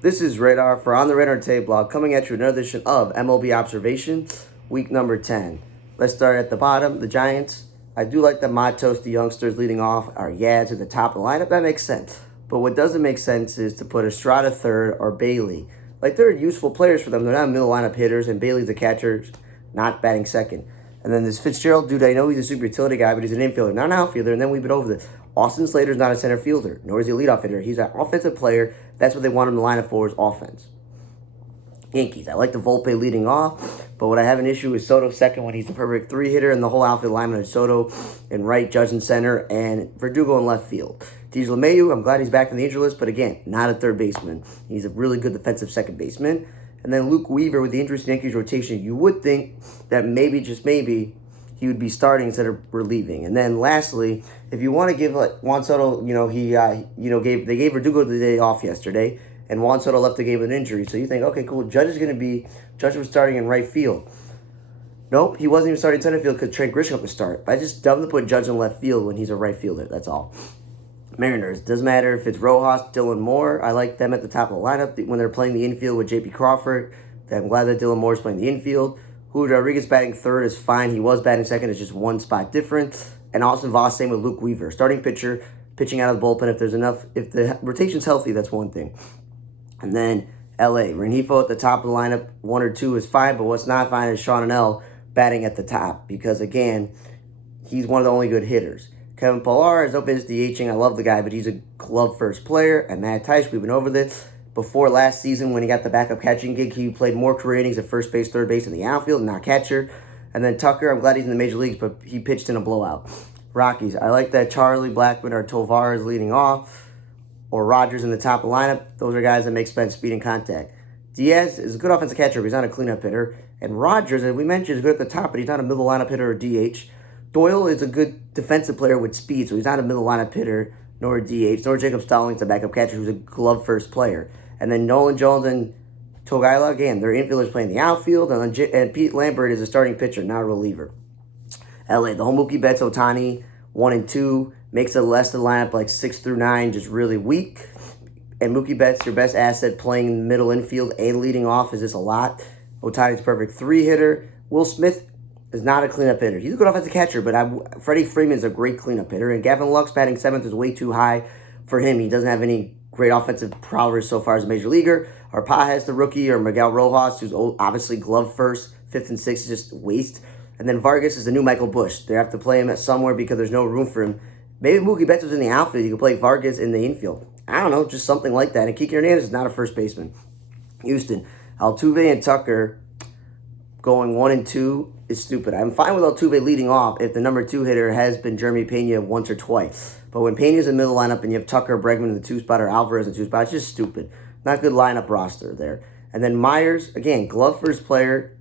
This is Radar for On the Radar Today blog, coming at you with another edition of MLB Observation, week number 10. Let's start at the bottom. The Giants. I do like the Matos, the youngsters leading off, are Yads at the top of the lineup. That makes sense. But what doesn't make sense is to put Estrada third or Bailey. Like, they're useful players for them. They're not middle lineup hitters, and Bailey's the catcher, not batting second. And then this Fitzgerald dude, I know he's a super utility guy, but he's an infielder, not an outfielder. And then we've been over this. Austin Slater's not a center fielder, nor is he a leadoff hitter. He's an offensive player. That's what they want him to line up for, is offense. Yankees. I like the Volpe leading off, but what I have an issue is Soto second when he's the perfect three hitter, and the whole outfield lineman is Soto in right, Judge in center, and Verdugo in left field. DJ LeMahieu, I'm glad he's back from the injury list, but again, not a third baseman. He's a really good defensive second baseman. And then Luke Weaver with the injuries to Yankees rotation, you would think that maybe, just maybe, he would be starting instead of relieving. And then lastly, if you want to give Juan Soto, they gave Verdugo the day off yesterday, and Juan Soto left the game with an injury. So you think, okay, cool, Judge was starting in right field. Nope, he wasn't even starting center field because Trent Grisham was start. I just dumb to put Judge in left field when he's a right fielder. That's all. Mariners. Doesn't matter if it's Rojas, Dylan Moore. I like them at the top of the lineup when they're playing the infield with J.P. Crawford. I'm glad that Dylan Moore is playing the infield. Julio Rodriguez batting third is fine. He was batting second. It's just one spot different. And Austin Voss, same with Luke Weaver. Starting pitcher, pitching out of the bullpen. If the rotation's healthy, that's one thing. And then L.A. Rengifo at the top of the lineup, 1 or 2 is fine. But what's not fine is Sean Snell batting at the top. Because, again, he's one of the only good hitters. Kevin Pillar is open as DHing. I love the guy, but he's a glove-first player. And Matt Tice, we've been over this. Before last season, when he got the backup catching gig, he played more career innings at first base, third base, in the outfield, not catcher. And then Tucker, I'm glad he's in the major leagues, but he pitched in a blowout. Rockies, I like that Charlie Blackmon or Tovar is leading off, or Rogers in the top of the lineup. Those are guys that make speed and contact. Diaz is a good offensive catcher, but he's not a cleanup hitter. And Rogers, as we mentioned, is good at the top, but he's not a middle lineup hitter or DH. Doyle is a good defensive player with speed, so he's not a middle lineup hitter nor a DH. Nor Jacob Stallings, a backup catcher who's a glove-first player. And then Nolan Jones and Togaila, again, their infielders playing the outfield. And Pete Lambert is a starting pitcher, not a reliever. LA, the whole Mookie Betts, Ohtani, 1 and 2, makes the rest of the lineup like 6 through 9 just really weak. And Mookie Betts, your best asset, playing middle infield and leading off, is just a lot. Ohtani's perfect 3 hitter. Will Smith is not a cleanup hitter. He's a good offensive catcher, but Freddie Freeman is a great cleanup hitter. And Gavin Lux batting 7th is way too high for him. He doesn't have any great offensive prowess so far as a major leaguer. Or Pajes, the rookie, or Miguel Rojas, who's obviously glove first, 5th and 6th is just waste. And then Vargas is the new Michael Busch. They have to play him at somewhere because there's no room for him. Maybe Mookie Betts was in the outfield. You could play Vargas in the infield. I don't know, just something like that. And Kike Hernandez is not a first baseman. Houston, Altuve and Tucker going 1 and 2 is stupid. I'm fine with Altuve leading off if the number 2 hitter has been Jeremy Pena once or twice. But when Pena's in the middle lineup and you have Tucker, Bregman in the 2 spot, or Alvarez in the 2 spot, it's just stupid. Not good lineup roster there. And then Myers, again, glove first player,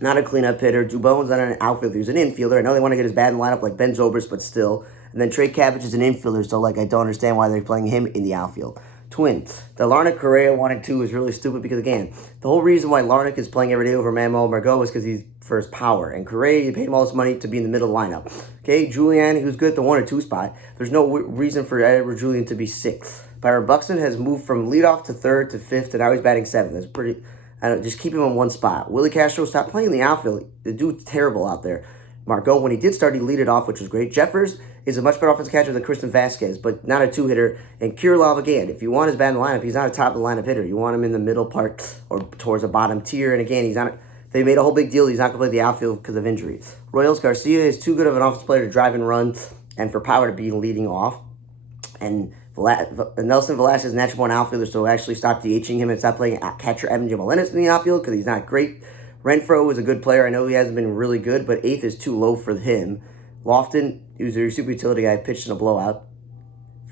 not a cleanup hitter. Dubon's not an outfielder. He's an infielder. I know they want to get his bat in the lineup like Ben Zobrist, but still. And then Trey Cabbage is an infielder, so I don't understand why they're playing him in the outfield. Twins. The Larnach Correa 1 and 2 is really stupid because, again, the whole reason why Larnach is playing every day over Manuel Margot is because he's for his power. And Correa, you paid him all this money to be in the middle lineup. Okay, Julian, who's good at the 1 or 2 spot. There's no reason for Edward Julian to be 6th. Byron Buxton has moved from leadoff to 3rd to 5th, and now he's batting 7th. That's pretty. Just keep him in one spot. Willie Castro, stop playing the outfield. The dude's terrible out there. Margot, when he did start, he lead it off, which was great. Jeffers is a much better offensive catcher than Kristen Vasquez, but not a 2-hitter. And Kirilov, again, if you want his bat in the lineup, he's not a top of the lineup hitter. You want him in the middle part or towards the bottom tier. And again, he's not. They made a whole big deal. He's not going to play the outfield because of injuries. Royals Garcia is too good of an offensive player to drive and run, and for power to be leading off. And Nelson Velasquez is a natural born outfielder, so actually stop DHing him and stop playing catcher Evan Jimenez in the outfield because he's not great. Renfroe is a good player. I know he hasn't been really good, but 8th is too low for him. Lofton, who's their super utility guy, pitched in a blowout.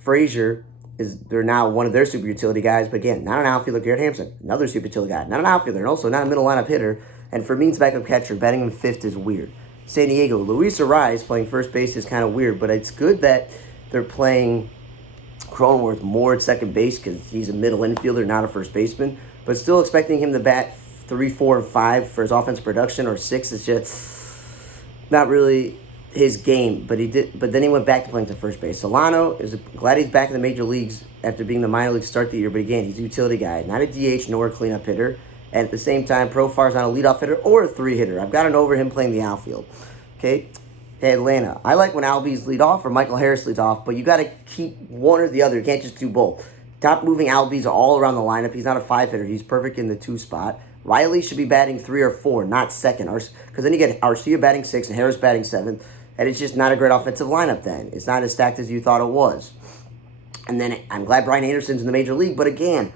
Frazier they're now one of their super utility guys, but again, not an outfielder. Garrett Hampson, another super utility guy, not an outfielder, and also not a middle lineup hitter. And Fermin's backup catcher, batting him 5th is weird. San Diego, Luis Arraez playing first base is kind of weird, but it's good that they're playing Cronenworth more at second base because he's a middle infielder, not a first baseman. But still expecting him to bat 3, 4, and 5 for his offensive production, or 6 is just not really his game, but then he went back to playing to first base. Solano glad he's back in the major leagues after being the minor league start the year, but again, he's a utility guy, not a DH nor a cleanup hitter. And at the same time, Profar's not a leadoff hitter or a 3-hitter. I've gotten over him playing the outfield. Okay? Atlanta. I like when Albies lead off or Michael Harris leads off, but you got to keep one or the other. You can't just do both. Top moving Albies are all around the lineup. He's not a 5-hitter. He's perfect in the 2 spot. Riley should be batting 3 or 4, not second. Because then you get Arcia batting 6 and Harris batting 7. And it's just not a great offensive lineup then. It's not as stacked as you thought it was. And then I'm glad Brian Anderson's in the major league. But again,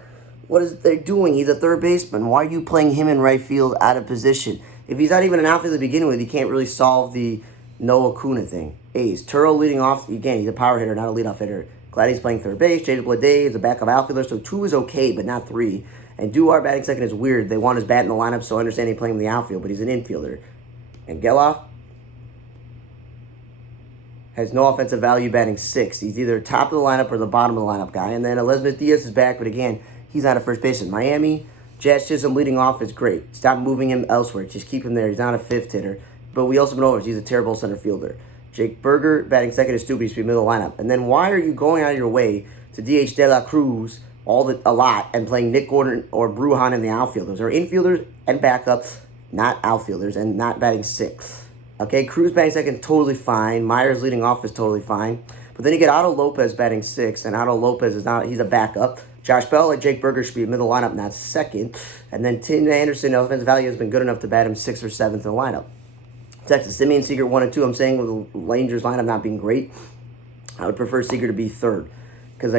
what is they doing? He's a third baseman. Why are you playing him in right field out of position? If he's not even an outfielder to begin with, he can't really solve the Noah Kuna thing. A's. Turro leading off. Again, he's a power hitter, not a leadoff hitter. Glad he's playing third base. Jada Blade is a backup outfielder, so 2 is okay, but not 3. And Duar batting second is weird. They want his bat in the lineup, so I understand he playing in the outfield, but he's an infielder. And Geloff has no offensive value batting 6. He's either top of the lineup or the bottom of the lineup guy. And then Elizabeth Diaz is back, but again, he's not a first baseman. Miami, Jazz Chisholm leading off is great. Stop moving him elsewhere. Just keep him there. He's not a 5th hitter. But we also know he's a terrible center fielder. Jake Berger batting second is stupid. He should be middle lineup. And then why are you going out of your way to DH De La Cruz a lot and playing Nick Gordon or Brujan in the outfield? Those are infielders and backups, not outfielders, and not batting 6. Okay, Cruz batting second, totally fine. Myers leading off is totally fine. But then you get Otto Lopez batting 6, and Otto Lopez is not, he's a backup. Josh Bell, like Jake Berger, should be a middle lineup, not second. And then Tim Anderson, offensive value, has been good enough to bat him 6th or 7th in the lineup. Texas, Simeon Seager 1 and 2. I'm saying with the Rangers lineup not being great, I would prefer Seager to be 3rd. Because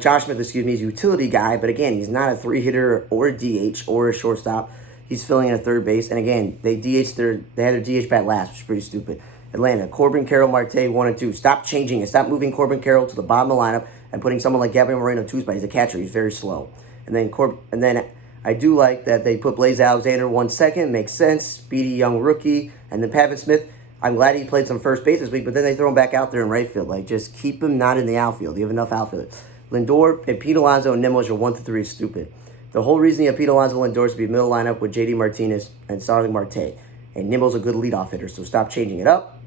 Josh Smith, he's a utility guy, but again, he's not a 3-hitter or a DH or a shortstop. He's filling in at third base. And again, they had their DH bat last, which is pretty stupid. Atlanta, Corbin Carroll, Marte 1 and 2. Stop changing it. Stop moving Corbin Carroll to the bottom of the lineup and putting someone like Gabriel Moreno 2 spot. He's a catcher. He's very slow. And then I do like that they put Blaze Alexander 1 second. Makes sense. Speedy young rookie. And then Pavin Smith, I'm glad he played some first base this week, but then they throw him back out there in right field. Like, just keep him not in the outfield. You have enough outfielders. Lindor and Pete Alonso and Nimmo are 1 to 3 is stupid. The whole reason you have Pete Alonso and Lindor is to be middle lineup with JD Martinez and Starling Marte. And Nimmo's a good leadoff hitter, so stop changing it up.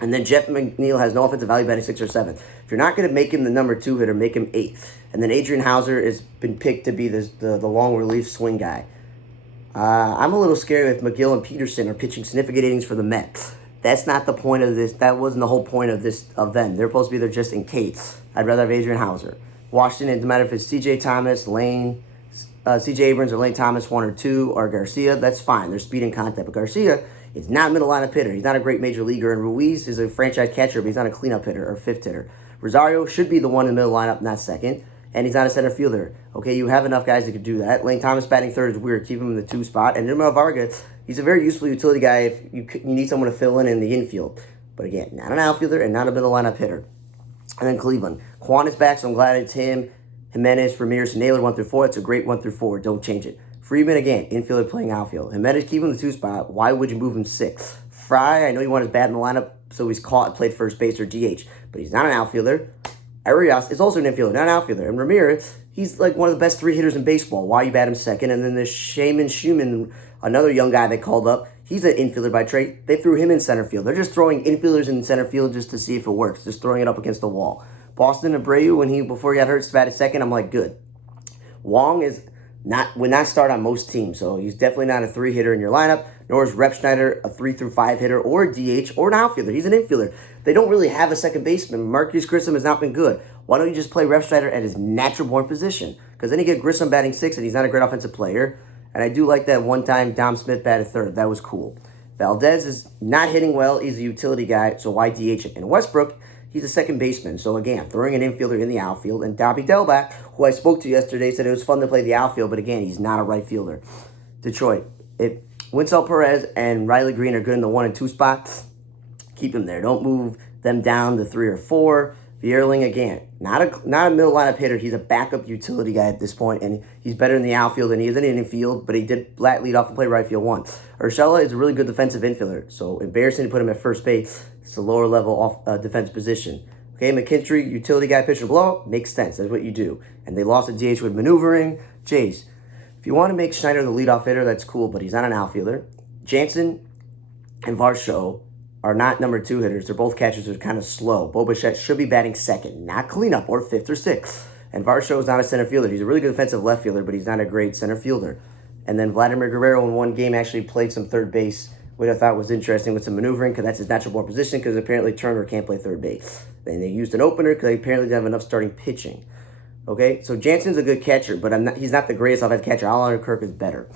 And then Jeff McNeil has no offensive value batting 6th or 7th. If you're not going to make him the number 2 hitter, make him 8th. And then Adrian Hauser has been picked to be the long relief swing guy. I'm a little scared if McGill and Peterson are pitching significant innings for the Mets. That's not the point of this. That wasn't the whole point of them. They're supposed to be there just in case. I'd rather have Adrian Hauser. Washington, it doesn't matter if it's C.J. Thomas, C.J. Abrams, or Lane Thomas 1 or 2, or Garcia. That's fine. They're speed and contact. But Garcia is not a middle lineup hitter. He's not a great major leaguer. And Ruiz is a franchise catcher, but he's not a cleanup hitter or 5th hitter. Rosario should be the one in the middle lineup, not second. And he's not a center fielder. Okay, you have enough guys that could do that. Lane Thomas batting 3rd is weird. Keep him in the 2 spot. And Nirmal Vargas, he's a very useful utility guy if you need someone to fill in the infield. But again, not an outfielder and not a middle lineup hitter. And then Cleveland. Quan is back, so I'm glad it's him. Jimenez, Ramirez, and Naylor 1 through 4. It's a great 1 through 4. Don't change it. Freeman, again, infielder playing outfield. Jimenez, keep him in the 2 spot. Why would you move him 6? Fry, I know you want his bat in the lineup, so he's caught and played first base or DH. But he's not an outfielder. Arias is also an infielder, not an outfielder. And Ramirez, he's like one of the best 3 hitters in baseball. Why you bat him 2nd? And then there's Shaman Schumann, another young guy they called up. He's an infielder by trade. They threw him in center field. They're just throwing infielders in center field just to see if it works. Just throwing it up against the wall. Boston Abreu, before he got hurt, batted 2nd. I'm like, good. Wong would not start on most teams, so he's definitely not a 3 hitter in your lineup. Nor is Rep Schneider a 3 through 5 hitter or a DH or an outfielder. He's an infielder. They don't really have a second baseman. Marcus Grissom has not been good. Why don't you just play Rep Schneider at his natural born position? Because then you get Grissom batting 6th, and he's not a great offensive player. And I do like that one time Dom Smith batted 3rd. That was cool. Valdez is not hitting well. He's a utility guy, so why DH him? And Westbrook, he's a second baseman. So again, throwing an infielder in the outfield. And Dobby Delback, who I spoke to yesterday, said it was fun to play the outfield, but again, he's not a right fielder. Detroit, Winsell Perez and Riley Green are good in the 1 and 2 spots. Keep them there. Don't move them down to 3 or 4. Vierling, again, not a middle lineup hitter. He's a backup utility guy at this point, and he's better in the outfield than he is in the infield, but he did lead off and play right field once. Urshela is a really good defensive infielder, so embarrassing to put him at first base. It's a lower level off defense position. Okay, McKinstry, utility guy, pitcher blow, makes sense. That's what you do. And they lost a DH with maneuvering. Jays, if you want to make Schneider the leadoff hitter, that's cool, but he's not an outfielder. Jansen and Varsho, are not number 2 hitters. They're both catchers who are kind of slow. Bo Bichette should be batting second, not cleanup, or 5th or 6th. And Varsho is not a center fielder. He's a really good defensive left fielder, but he's not a great center fielder. And then Vladimir Guerrero in one game actually played some third base, which I thought was interesting with some maneuvering because that's his natural born position because apparently Turner can't play third base. Then they used an opener because they apparently didn't have enough starting pitching. Okay, so Jansen's a good catcher, but he's not the greatest offensive catcher. Alan Kirk is better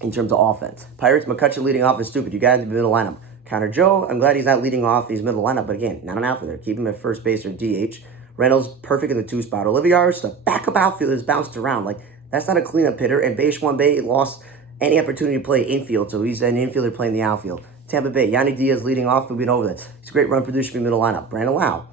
in terms of offense. Pirates, McCutcheon leading off is stupid. You got in the middle lineup. Connor Joe, I'm glad he's not leading off. He's middle lineup, but again, not an outfielder. Keep him at first base or DH. Reynolds, perfect in the 2 spot. Olivier is the backup outfielder that's bounced around. Like, that's not a cleanup hitter. And Beishuan Bay lost any opportunity to play infield, so he's an infielder playing the outfield. Tampa Bay, Yanni Diaz leading off. We've been over that. He's a great run producer in middle lineup. Brandon Lau,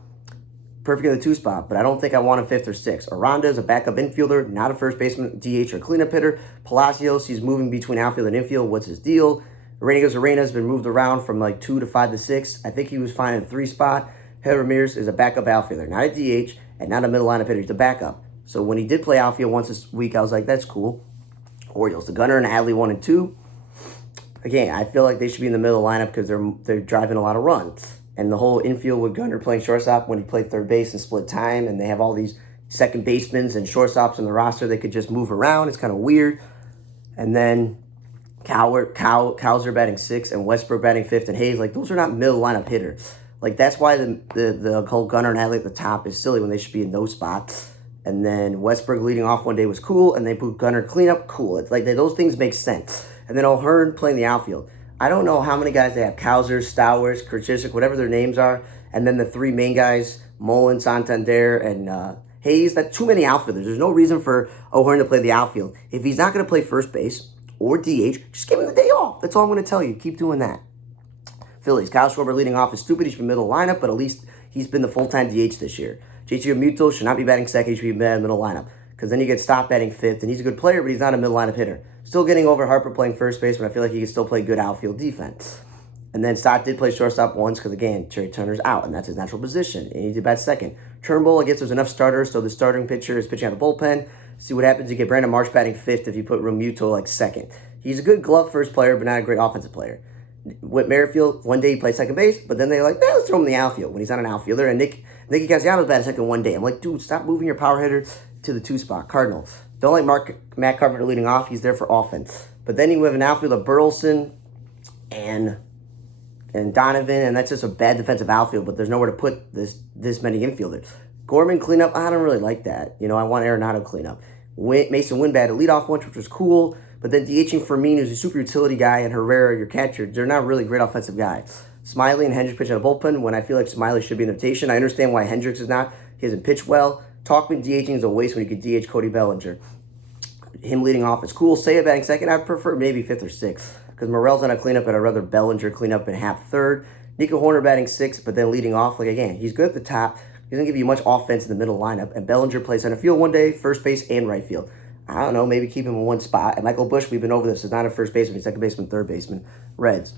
perfect in the 2 spot, but I don't think I want him 5th or 6th. Aranda is a backup infielder, not a first baseman, DH, or cleanup hitter. Palacios, he's moving between outfield and infield. What's his deal? Arena has been moved around from like 2 to 5 to 6. I think he was fine in the 3 spot. Heather Ramirez is a backup outfielder, not a DH, and not a middle lineup hitter. He's a backup. So when he did play outfield once this week, I was like, that's cool. Orioles, the Gunner and Adley 1 and 2. Again, I feel like they should be in the middle lineup because they're driving a lot of runs. And the whole infield with Gunner playing shortstop when he played third base and split time, and they have all these second basemen and shortstops in the roster they could just move around. It's kind of weird. And then Cowser batting 6th and Westbrook batting 5th and Hayes, like those are not middle lineup hitters. Like that's why the whole Gunner and Adley at the top is silly when they should be in those spots. And then Westbrook leading off one day was cool, and they put Gunner cleanup, cool. It's like those things make sense. And then O'Hearn playing the outfield. I don't know how many guys they have, Cowser, Stowers, Kurchisic, whatever their names are, and then the 3 main guys, Mullen, Santander, and Hayes. That's too many outfielders. There's no reason for O'Hearn to play the outfield. If he's not going to play first base or DH, just give him the day off. That's all I'm going to tell you. Keep doing that. Phillies, Kyle Schwarber leading off is stupid. He should be middle lineup, but at least he's been the full-time DH this year. JT Realmuto should not be batting second. He should be middle lineup because then you get stopped batting 5th, and he's a good player, but he's not a middle lineup hitter. Still getting over Harper playing first base, but I feel like he can still play good outfield defense. And then Stott did play shortstop once because, again, Trey Turner's out, and that's his natural position. And he did bat second. Turnbull, I guess there's enough starters, so the starting pitcher is pitching out of bullpen. See what happens. You get Brandon Marsh batting 5th if you put Realmuto like second. He's a good glove first player, but not a great offensive player. Whit Merrifield, one day he played second base, but then they're like, let's throw him in the outfield when he's not an outfielder. And Nicky Castellanos batted second one day. I'm like, dude, stop moving your power hitter to the 2 spot. Cardinals. Don't like Matt Carpenter leading off. He's there for offense. But then you have an outfielder, Burleson and Donovan, and that's just a bad defensive outfield, but there's nowhere to put this many infielders. Gorman cleanup, I don't really like that. I want Arenado cleanup. Mason Wynn batted leadoff once, which was cool. But then DHing Fermin, who's a super utility guy, and Herrera, your catcher, they're not really great offensive guys. Smiley and Hendricks pitch out of bullpen when I feel like Smiley should be in the rotation. I understand why Hendricks is not. He hasn't pitched well. Talkman DHing is a waste when you could DH Cody Bellinger. Him leading off is cool. Seiya batting second, I'd prefer maybe 5th or 6th. Because Morel's on a cleanup, and I'd rather Bellinger clean up in half third. Nico Horner batting 6th, but then leading off. Like, again, he's good at the top. He doesn't give you much offense in the middle lineup. And Bellinger plays center field one day, first base, and right field. I don't know, maybe keep him in one spot. And Michael Busch, we've been over this, is not a first baseman, he's second baseman, third baseman. Reds.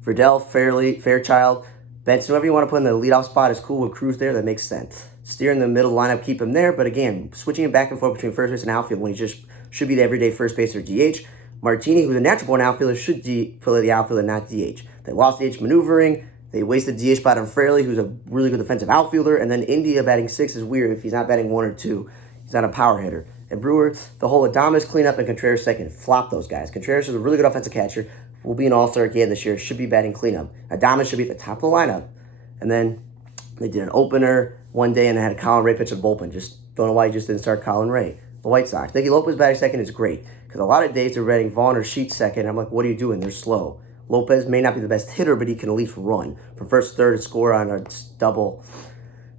Friedel, Fairchild, Benson, whoever you want to put in the leadoff spot is cool with Cruz there. That makes sense. Steer in the middle lineup, keep him there. But again, switching him back and forth between first base and outfield when he just should be the everyday first base or DH. Martini, who's a natural born outfielder, should play the outfield and not DH. They lost DH maneuvering. They wasted DH spot on Fraley, who's a really good defensive outfielder. And then India batting 6 is weird if he's not batting 1 or 2. He's not a power hitter. And Brewer, the whole Adames cleanup and Contreras second. Flop those guys. Contreras is a really good offensive catcher. Will be an all-star again this year. Should be batting cleanup. Adames should be at the top of the lineup. And then they did an opener one day and they had a Colin Ray pitch at bullpen. Just don't know why he just didn't start Colin Ray. The White Sox. Nicky Lopez batting second is great. Because a lot of days they're batting Vaughn or Sheets second. I'm like, what are you doing? They're slow. Lopez may not be the best hitter, but he can at least run. From first to third and score on a double.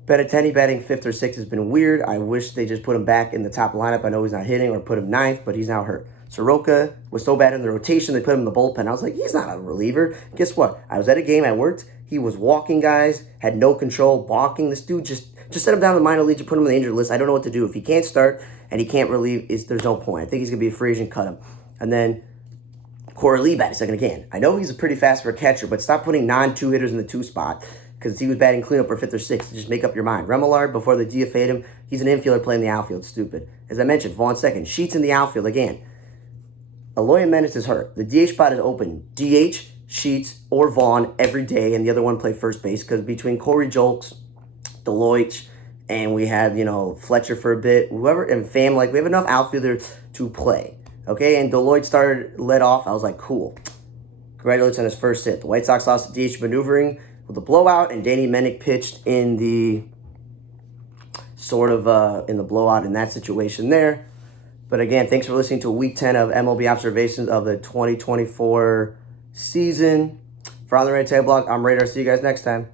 Benintendi batting 5th or 6th has been weird. I wish they just put him back in the top lineup. I know he's not hitting, or put him 9th, but he's now hurt. Soroka was so bad in the rotation, they put him in the bullpen. I was like, he's not a reliever. Guess what? I was at a game, I worked. He was walking guys, had no control, balking. This dude just set him down in the minor leagues and put him on the injured list. I don't know what to do. If he can't start and he can't relieve, there's no point. I think he's going to be a free agent, cut him. And then Corey Lee batting second again. I know he's pretty fast for a catcher, but stop putting non-2 hitters in the 2 spot. Because he was batting cleanup or 5th or 6th. Just make up your mind. Remillard, before they DFA'd him, he's an infielder playing the outfield. Stupid. As I mentioned, Vaughn second. Sheets in the outfield again. Aloy Menace is hurt. The DH spot is open. DH, Sheets, or Vaughn every day, and the other one played first base, because between Corey Julks, Deloitte, and we had, Fletcher for a bit, whoever, and Pham, we have enough outfielders to play. Okay, and Deloitte led off. I was like, cool. Congratulations on his first hit. The White Sox lost to DH maneuvering with a blowout, and Danny Mennick pitched in the in the blowout in that situation there. But again, thanks for listening to Week 10 of MLB Observations of the 2024 season. For On the Red Table Blog, I'm Radar. See you guys next time.